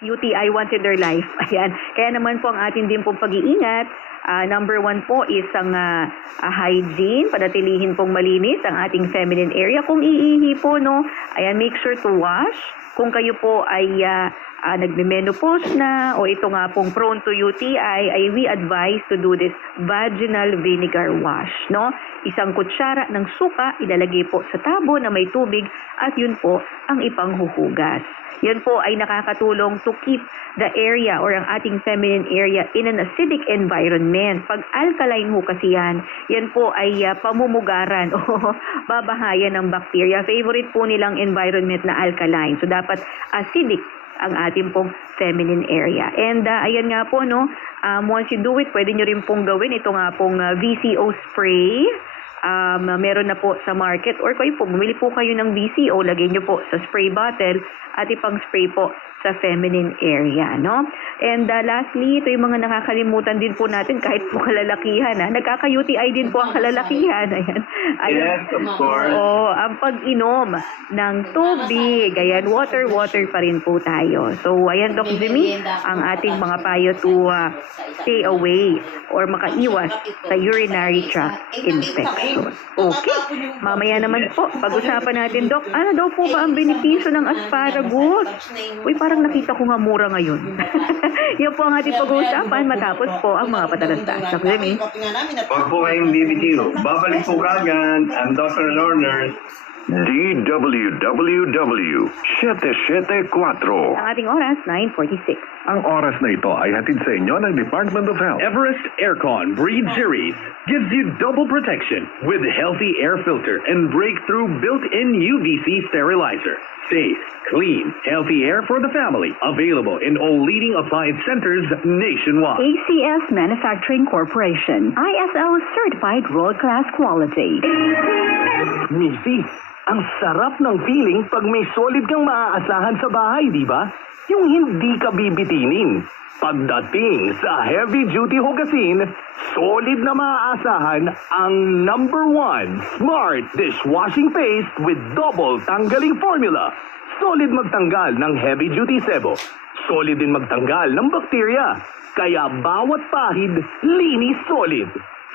UTI once in their life. Ayan. Kaya naman po ang atin din pong pag-iingat. Number 1 po is ang hygiene, panatilihin pong malinis ang ating feminine area. Kung iihi po, no, ayan, make sure to wash. Kung kayo po ay nagme-menopause na o ito nga pong prone to UTI, ay we advise to do this vaginal vinegar wash, no? Isang kutsara ng suka, ilalagay po sa tabo na may tubig at yun po ang ipanghuhugas. Yan po ay nakakatulong to keep the area or ang ating feminine area in an acidic environment. Pag alkaline ho kasi yan po ay pamumugaran o babahayan ng bacteria. Favorite po nilang environment na alkaline. So dapat acidic ang ating pong feminine area. And ayan nga po, no, once you do it, pwede nyo rin pong gawin ito nga pong VCO spray. Meron na po sa market or kayo po, bumili po kayo ng VCO, lagay nyo po sa spray bottle at ipang spray po sa feminine area, no? And lastly, ito yung mga nakakalimutan din po natin kahit po kalalakihan, nagkaka-UTI din po ang kalalakihan. Ayan. Yes, of course. Ang pag-inom ng tubig, ayan, water pa rin po tayo. So, ayan, Doc Jimmy, ang ating mga payo to stay away or makaiwas sa urinary tract infection. Okay, mamaya naman po, pag-usapan natin, Doc, ano daw po ba ang benepisyo ng asparagus? Uy, parang nakita ko nga mura ngayon. Yan po ang ating pag-uusapan matapos po ang mga patalastas. Doc Jimmy? Huwag po kayong bibitiw. Babalik po kagad ang Dr. Learners. DWWW 774. Ang ating oras, 9:46. Ang oras na ito ay hatid sa inyo ng Department of Health. Everest Aircon Breed Series gives you double protection with healthy air filter and breakthrough built-in UVC sterilizer. Safe, clean, healthy air for the family. Available in all leading appliance centers nationwide. ACS Manufacturing Corporation, ISO certified world-class quality. Missy, ang sarap ng feeling pag may solid kang maaasahan sa bahay, di ba? Yung hindi ka bibitinin. Pagdating sa heavy-duty hugasin, solid na maaasahan ang #1 Smart Dishwashing Paste with double tanggaling formula. Solid magtanggal ng heavy-duty sebo. Solid din magtanggal ng bakterya. Kaya bawat pahid, linis solid.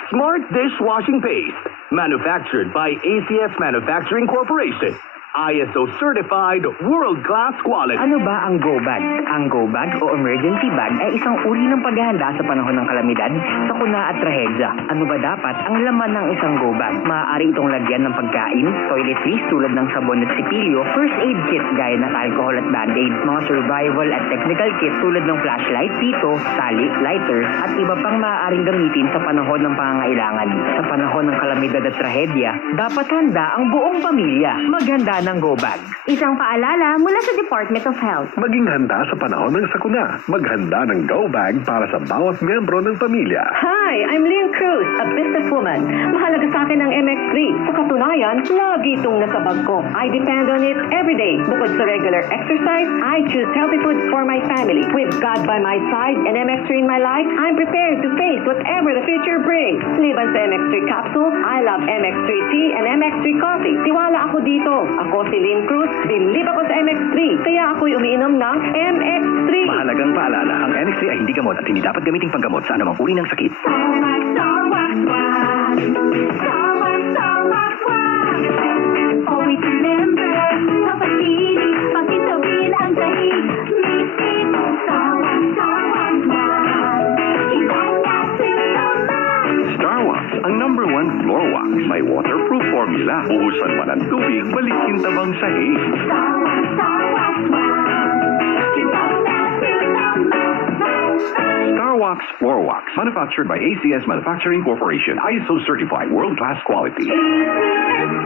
Smart Dishwashing Paste, manufactured by ACS Manufacturing Corporation. ISO certified world-class quality. Ano ba ang go bag? Ang go bag o emergency bag ay isang uri ng paghahanda sa panahon ng kalamidad, sakuna at trahedya. Ano ba dapat ang laman ng isang go bag? Maaari itong lagyan ng pagkain, toiletries tulad ng sabon at sipilyo, first aid kit gaya ng alcohol at band-aid, mga survival at technical kit tulad ng flashlight, pito, tali, lighter, at iba pang maaaring gamitin sa panahon ng pangangailangan. Sa panahon ng kalamidad at trahedya, dapat handa ang buong pamilya. Maghanda ng go bag. Isang paalala mula sa Department of Health. Maging handa sa panahon ng sakuna. Maghanda ng go bag para sa bawat miyembro ng pamilya. Hi, I'm Lynn Cruz, a businesswoman. Mahalaga sa akin ang MX3. Sa katunayan, lagi itong nasa bag ko. I depend on it every day. Bukod sa regular exercise, I choose healthy food for my family. With God by my side and MX3 in my life, I'm prepared to face whatever the future brings. Liban sa MX3 capsule, I love MX3 tea and MX3 coffee. Tiwala ako dito. Ako si Lynn Cruz, bilib ako sa MX3. Kaya ako'y umiinom ng MX3. Mahalagang paalala, ang MX3 ay hindi gamot at hindi dapat gamiting panggamot sa anumang uri ng sakit. Always remember, kapatid, pagkitawin ang tahig. Miskin, Star Wax, ang #1 floor wax. May waterproof formula. Buhusan man ang tubig, balikin tabang sahig. Star Wax Floor Wax, manufactured by ACS Manufacturing Corporation, ISO certified world-class quality.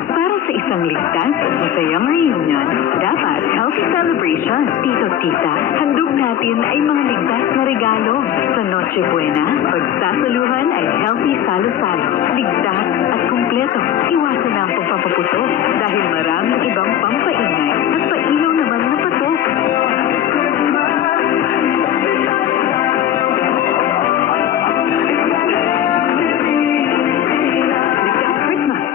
Para sa isang ligtas at masayang reunion, dapat healthy celebration. Tito't tita, handog natin ay mga ligtas na regalo. Sa Noche Buena, pagsasaluhan ay healthy salo-salo. Ligtas at kumpleto. Iwasan na ang pagpapaputo dahil maraming ibang pampaingay at pailaw naman na patok.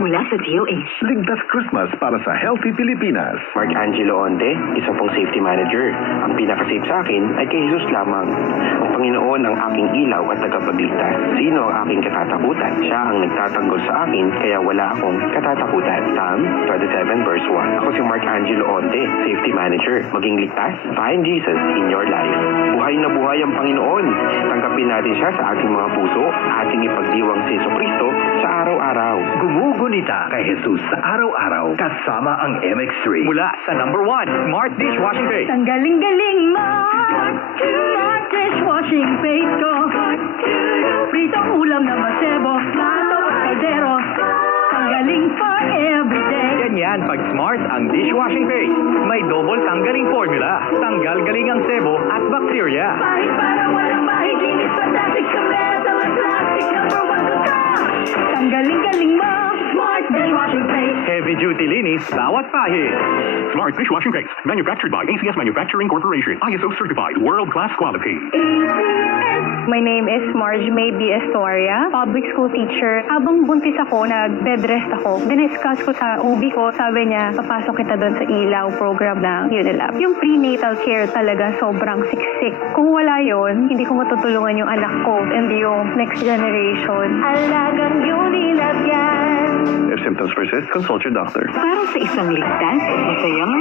mula sa DOH. Ligtas Christmas para sa Healthy Pilipinas. Mark Angelo Onde, isa pong safety manager. Ang pinaka-safe sa akin ay kay Jesus lamang. Ang Panginoon ang aking ilaw at tagapagligtas. Sino ang aking katatakutan? Siya ang nagtatanggol sa akin, kaya wala akong katatakutan. Psalm 27 verse 1. Ako si Mark Angelo Onde, safety manager. Maging ligtas, find Jesus in your life. Buhay na buhay ang Panginoon. Tanggapin natin siya sa ating mga puso, ating ipagdiwang si Jesucristo sa araw-araw. Gumugunita kay Jesus sa araw-araw kasama ang MX3. Mula sa number 1, Smart Dishwashing Base. Ang galing-galing mo! Smart dishwashing base ko. Pritong ulam na masebo, plato at kaldero. Tanggaling for everyday. Ganyan pag Smart ang dishwashing base. May double tanggaling formula. Tanggal galing ang sebo at bakterya. Kahit para walang mahiginis, fantastic sa mesa, ang plastic number 1 ko ka. Tanggaling-galing mo! Smart dishwashing base. Heavy duty linis bawat pahid. Smart Dishwashing Base, manufactured by ACS Manufacturing Corporation. ISO certified, world-class quality. My name is Marge May B. Estoria, public school teacher. Habang buntis ako, nag-bed rest ako. Diniscuss ko sa OB ko, sabi niya, papasok kita doon sa ilaw program ng Unilab. Yung prenatal care talaga sobrang siksik. Kung wala yon, hindi ko matutulungan yung anak ko and yung next generation. Alagang Unilab yan. If symptoms persist, consult your doctor. Para sa isang ligtas at masayang